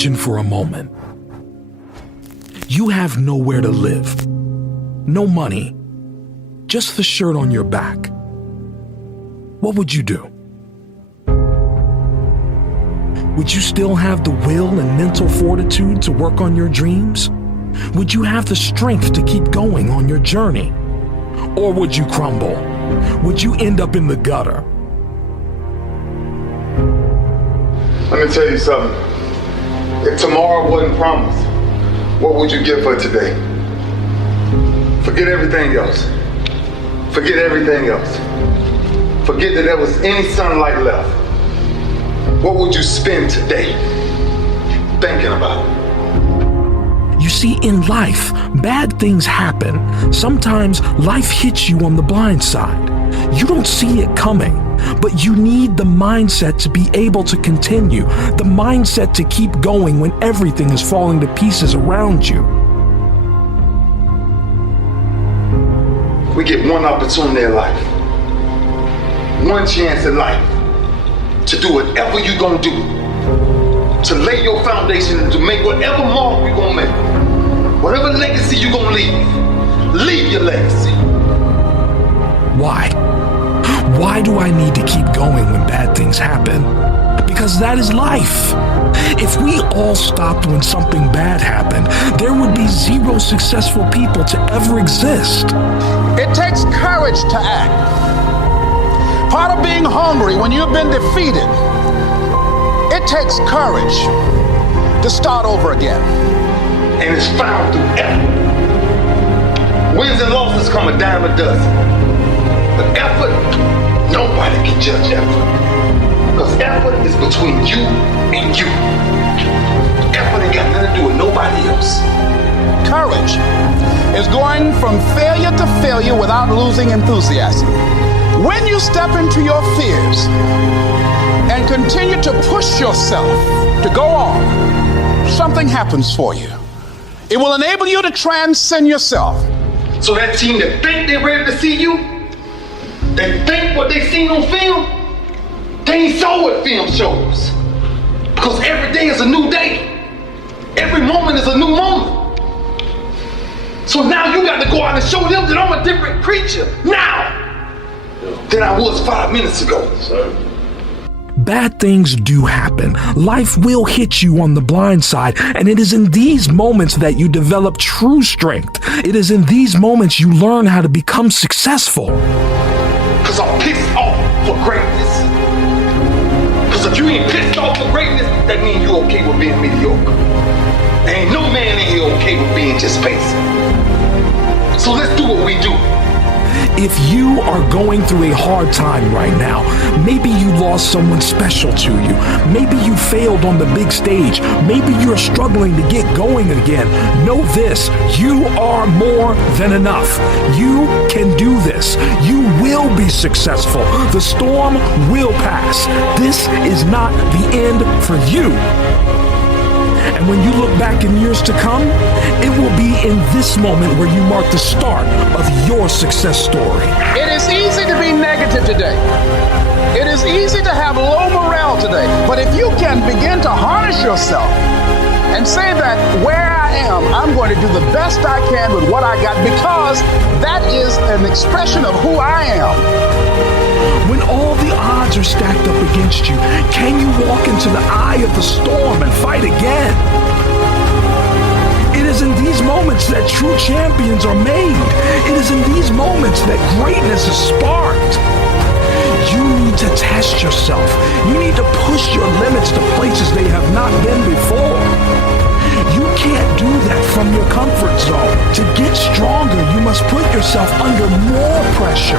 Imagine for a moment. You have nowhere to live. No money. Just the shirt on your back. What would you do? Would you still have the will and mental fortitude to work on your dreams? Would you have the strength to keep going on your journey? Or would you crumble? Would you end up in the gutter? Let me tell you something. If tomorrow wasn't promised, what would you give for today? Forget everything else. Forget everything else. Forget that there was any sunlight left. What would you spend today thinking about? You see, in life, bad things happen. Sometimes life hits you on the blind side. You don't see it coming, but you need the mindset to be able to continue, the mindset to keep going when everything is falling to pieces around you. We get one opportunity in life, one chance in life to do whatever you're gonna do, to lay your foundation and to make whatever mark you're gonna make, whatever legacy you're gonna leave your legacy. Why? Why do I need to keep going when bad things happen? Because that is life. If we all stopped when something bad happened, there would be zero successful people to ever exist. It takes courage to act. Part of being hungry when you've been defeated, it takes courage to start over again. And it's found through effort. Wins and losses come a dime a dozen. But effort, nobody can judge effort. Because effort is between you and you. Effort ain't got nothing to do with nobody else. Courage is going from failure to failure without losing enthusiasm. When you step into your fears and continue to push yourself to go on, something happens for you. It will enable you to transcend yourself. So that team that think they're ready to see you, they think what they seen on film, they ain't saw what film shows. Because every day is a new day. Every moment is a new moment. So now you got to go out and show them that I'm a different creature now than I was 5 minutes ago. Bad things do happen. Life will hit you on the blind side, and it is in these moments that you develop true strength. It is in these moments you learn how to become successful. Because I'm pissed off for greatness. Because if you ain't pissed off for greatness, that means you're okay with being mediocre. Ain't no man in here okay with being just basic. So let's do what we do. If you are going through a hard time right now, maybe you lost someone special to you, maybe you failed on the big stage, maybe you're struggling to get going again, know this: you are more than enough. You can do this. You will be successful. The storm will pass. This is not the end for you. And when you look back in years to come, it will be in this moment where you mark the start of your success story. It is easy to be negative today. It is easy to have low morale today. But if you can begin to harness yourself and say that where I am, I'm going to do the best I can with what I got, because that is an expression of who I am. When all the odds are stacked up against you, can you walk into the eye of the storm and fight again? It is in these moments that true champions are made. It is in these moments that greatness is sparked. You need to test yourself. You need to push your limits to places they have not been before. You can't do that from your comfort zone. To get stronger, you must put yourself under more pressure.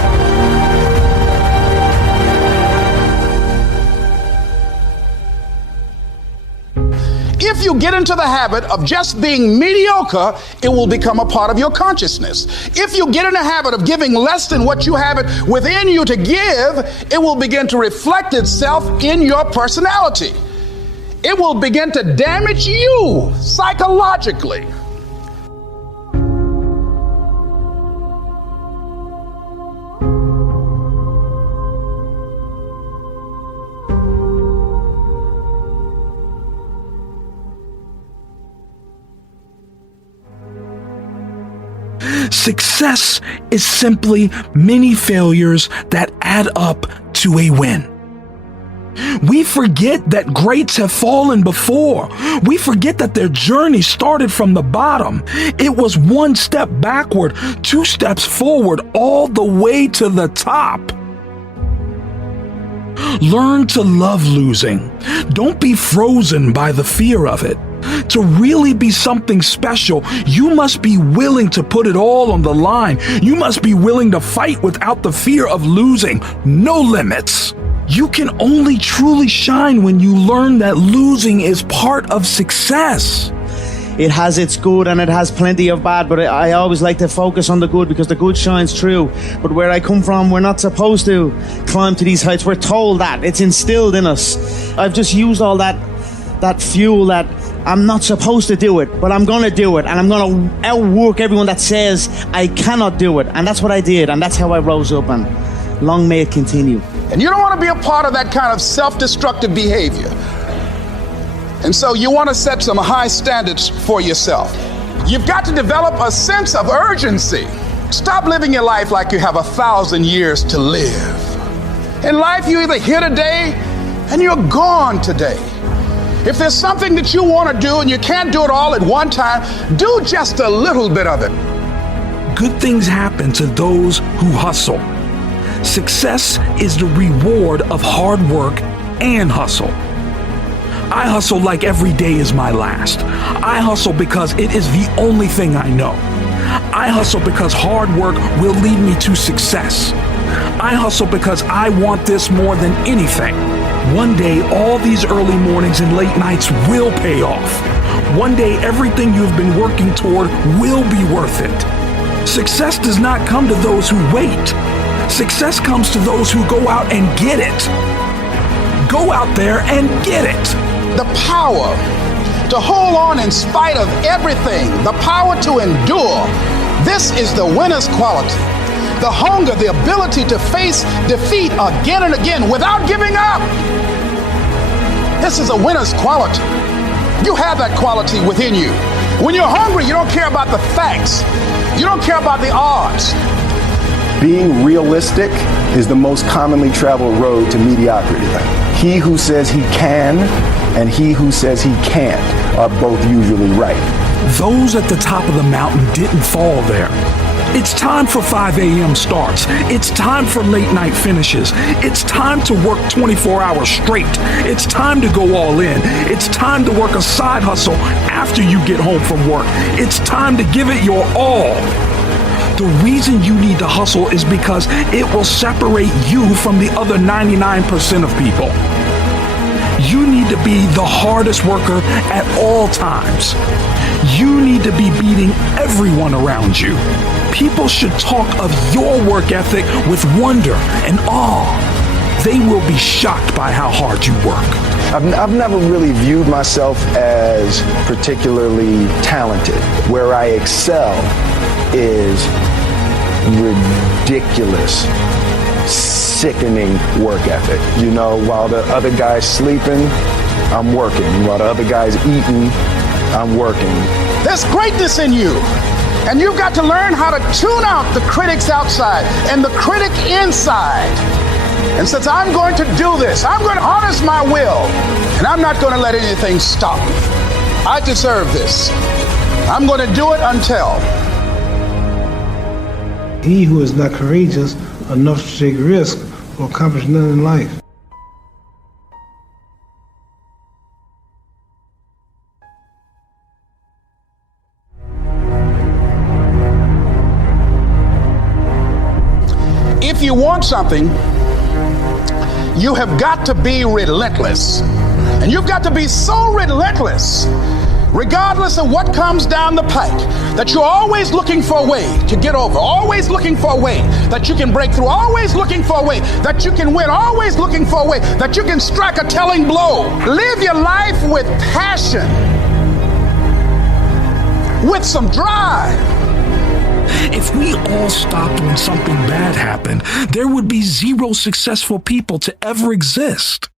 If you get into the habit of just being mediocre, it will become a part of your consciousness. If you get in the habit of giving less than what you have it within you to give, it will begin to reflect itself in your personality. It will begin to damage you psychologically. Success is simply many failures that add up to a win. We forget that greats have fallen before. We forget that their journey started from the bottom. It was one step backward, 2 steps forward, all the way to the top. Learn to love losing. Don't be frozen by the fear of it. To really be something special, you must be willing to put it all on the line. You must be willing to fight without the fear of losing. No limits. You can only truly shine when you learn that losing is part of success. It has its good and it has plenty of bad, but I always like to focus on the good because the good shines through. But where I come from, we're not supposed to climb to these heights. We're told that. It's instilled in us. I've just used all that fuel that I'm not supposed to do it, but I'm going to do it. And I'm going to outwork everyone that says I cannot do it. And that's what I did. And that's how I rose up. And long may it continue. And you don't want to be a part of that kind of self-destructive behavior. And so you want to set some high standards for yourself. You've got to develop a sense of urgency. Stop living your life like you have 1,000 years to live. In life, you're either here today and you're gone today. If there's something that you want to do and you can't do it all at one time, do just a little bit of it. Good things happen to those who hustle. Success is the reward of hard work and hustle. I hustle like every day is my last. I hustle because it is the only thing I know. I hustle because hard work will lead me to success. I hustle because I want this more than anything. One day, all these early mornings and late nights will pay off. One day, everything you've been working toward will be worth it. Success does not come to those who wait. Success comes to those who go out and get it. Go out there and get it. The power to hold on in spite of everything, the power to endure. This is the winner's quality. The hunger, the ability to face defeat again and again without giving up. This is a winner's quality. You have that quality within you. When you're hungry, you don't care about the facts. You don't care about the odds. Being realistic is the most commonly traveled road to mediocrity. He who says he can and he who says he can't are both usually right. Those at the top of the mountain didn't fall there. It's time for 5 a.m. starts. It's time for late night finishes. It's time to work 24 hours straight. It's time to go all in. It's time to work a side hustle after you get home from work. It's time to give it your all. The reason you need to hustle is because it will separate you from the other 99% of people. You need to be the hardest worker at all times. You need to be beating everyone around you. People should talk of your work ethic with wonder and awe. They will be shocked by how hard you work. I've never really viewed myself as particularly talented. Where I excel is ridiculous, sickening work ethic. You know, while the other guy's sleeping, I'm working. While the other guy's eating, I'm working. There's greatness in you. And you've got to learn how to tune out the critics outside and the critic inside. And since I'm going to do this, I'm going to harness my will, and I'm not going to let anything stop me. I deserve this. I'm going to do it until. He who is not courageous enough to take risk will accomplish nothing in life. If you want something, you have got to be relentless. And you've got to be so relentless, regardless of what comes down the pike, that you're always looking for a way to get over, always looking for a way that you can break through, always looking for a way that you can win, always looking for a way that you can strike a telling blow. Live your life with passion, with some drive. If we all stopped when something bad happened, there would be zero successful people to ever exist.